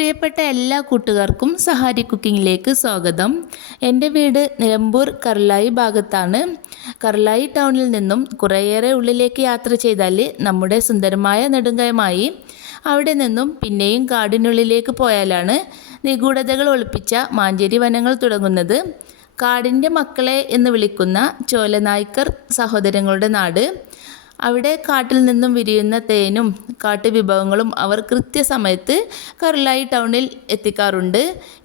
പ്രിയപ്പെട്ട എല്ലാ കൂട്ടുകാർക്കും സഹാരി കുക്കിങ്ങിലേക്ക് സ്വാഗതം. എൻ്റെ വീട് നിലമ്പൂർ കർലായി ഭാഗത്താണ്. കർലായി ടൗണിൽ നിന്നും കുറേയേറെ ഉള്ളിലേക്ക് യാത്ര ചെയ്താൽ നമ്മുടെ സുന്ദരമായ നെടുങ്കയമായി. അവിടെ നിന്നും പിന്നെയും കാടിനുള്ളിലേക്ക് പോയാലാണ് നിഗൂഢതകൾ ഒളിപ്പിച്ച മാഞ്ചേരി വനങ്ങൾ തുടങ്ങുന്നത്. കാടിൻ്റെ മക്കളെ എന്ന് വിളിക്കുന്ന ചോലനായ്ക്കർ സഹോദരങ്ങളുടെ നാട്. അവിടെ കാട്ടിൽ നിന്നും വിരിയുന്ന തേനും കാട്ടുവിഭവങ്ങളും അവർ കൃത്യസമയത്ത് കർലായി ടൗണിൽ എത്തിക്കാറുണ്ട്.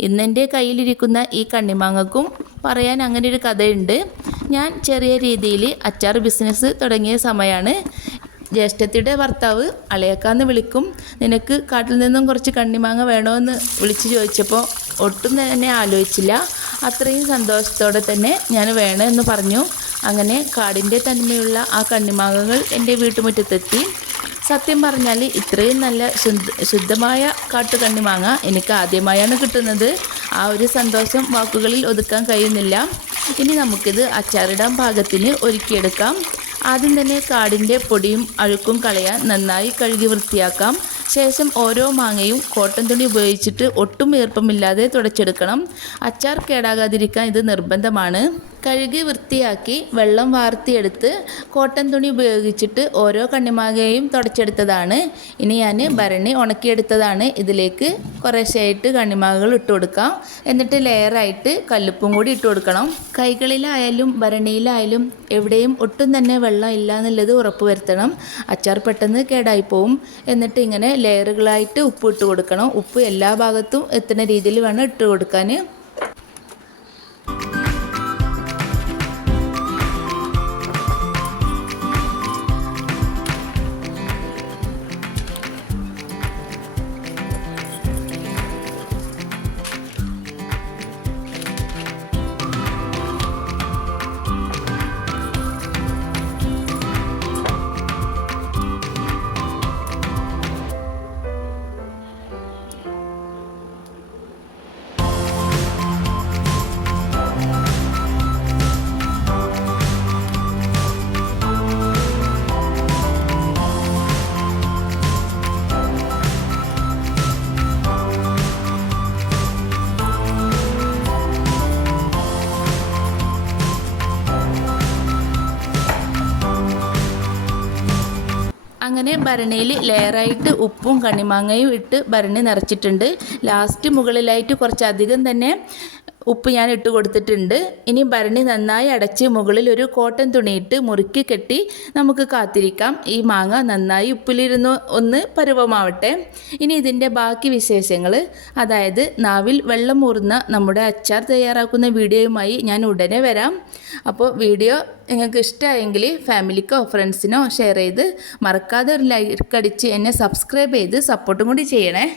ഇന്നെൻ്റെ കയ്യിലിരിക്കുന്ന ഈ കണ്ണിമാങ്ങക്കും പറയാൻ അങ്ങനെ ഒരു കഥയുണ്ട്. ഞാൻ ചെറിയ രീതിയിൽ അച്ചാർ ബിസിനസ് തുടങ്ങിയ സമയമാണ്. ജ്യേഷ്ഠത്തിയുടെ ഭർത്താവ് അളയക്കാന്ന് വിളിക്കും. നിനക്ക് കാട്ടിൽ നിന്നും കുറച്ച് കണ്ണിമാങ്ങ വേണമെന്ന് വിളിച്ച് ചോദിച്ചപ്പോൾ ഒട്ടും തന്നെ ആലോചിച്ചില്ല. അത്രയും സന്തോഷത്തോടെ തന്നെ ഞാൻ വേണമെന്ന് പറഞ്ഞു. അങ്ങനെ കാടിൻ്റെ തനിമയുള്ള ആ കണ്ണിമാങ്ങകൾ എൻ്റെ വീട്ടുമുറ്റത്തെത്തി. സത്യം പറഞ്ഞാൽ ഇത്രയും നല്ല ശുദ്ധമായ കാട്ടുകണ്ണിമാങ്ങ എനിക്ക് ആദ്യമായാണ് കിട്ടുന്നത്. ആ ഒരു സന്തോഷം വാക്കുകളിൽ ഒതുക്കാൻ കഴിയുന്നില്ല. ഇനി നമുക്കിത് അച്ചാറിടാൻ പാകത്തിന് ഒരുക്കിയെടുക്കാം. ആദ്യം തന്നെ കാടിൻ്റെ പൊടിയും അഴുക്കും കളയാൻ നന്നായി കഴുകി വൃത്തിയാക്കാം. ശേഷം ഓരോ മാങ്ങയും കോട്ടൺ തുണി ഉപയോഗിച്ചിട്ട് ഒട്ടും ഈർപ്പമില്ലാതെ തുടച്ചെടുക്കണം. അച്ചാർ കേടാകാതിരിക്കാൻ ഇത് നിർബന്ധമാണ്. കഴുകി വൃത്തിയാക്കി വെള്ളം വാർത്തിയെടുത്ത് കോട്ടൺ തുണി ഉപയോഗിച്ചിട്ട് ഓരോ കണ്ണിമാങ്ങയും തുടച്ചെടുത്തതാണ്. ഇനി ഞാൻ ഭരണി ഉണക്കിയെടുത്തതാണ്. ഇതിലേക്ക് കുറേശ്ശെയായിട്ട് കണ്ണിമാങ്ങകൾ ഇട്ട് കൊടുക്കാം. എന്നിട്ട് ലെയറായിട്ട് കല്ലുപ്പും കൂടി ഇട്ട് കൊടുക്കണം. കൈകളിലായാലും ഭരണിയിലായാലും എവിടെയും ഒട്ടും തന്നെ വെള്ളം ഇല്ല എന്നുള്ളത് ഉറപ്പ് വരുത്തണം. അച്ചാർ പെട്ടെന്ന് കേടായിപ്പോവും. എന്നിട്ട് ഇങ്ങനെ ലെയറുകളായിട്ട് ഉപ്പ് ഇട്ട് കൊടുക്കണം. ഉപ്പ് എല്ലാ ഭാഗത്തും എത്തുന്ന രീതിയിൽ വേണം ഇട്ട് കൊടുക്കാൻ. അങ്ങനെ ഭരണിയിൽ ലെയറായിട്ട് ഉപ്പും കണ്ണിമാങ്ങയും ഇട്ട് ഭരണി നിറച്ചിട്ടുണ്ട്. ലാസ്റ്റ് മുകളിലായിട്ട് കുറച്ചധികം തന്നെ ഉപ്പ് ഞാൻ ഇട്ട് കൊടുത്തിട്ടുണ്ട്. ഇനി ഭരണി നന്നായി അടച്ച് മുകളിൽ ഒരു കോട്ടൺ തുണിയിട്ട് മുറുക്കി കെട്ടി നമുക്ക് കാത്തിരിക്കാം. ഈ മാങ്ങ നന്നായി ഉപ്പിലിരുന്ന് ഒന്ന് പരുവമാവട്ടെ. ഇനി ഇതിൻ്റെ ബാക്കി വിശേഷങ്ങൾ, അതായത് നാവിൽ വെള്ളം ഊറുന്ന നമ്മുടെ അച്ചാർ തയ്യാറാക്കുന്ന വീഡിയോയുമായി ഞാൻ ഉടനെ വരാം. അപ്പോൾ വീഡിയോ നിങ്ങൾക്ക് ഇഷ്ടമായെങ്കിൽ ഫാമിലിക്കോ ഫ്രണ്ട്സിനോ ഷെയർ ചെയ്ത് മറക്കാതെ ഒരു ലൈക്ക് അടിച്ച് എന്നെ സബ്സ്ക്രൈബ് ചെയ്ത് സപ്പോർട്ടും കൂടി ചെയ്യണേ.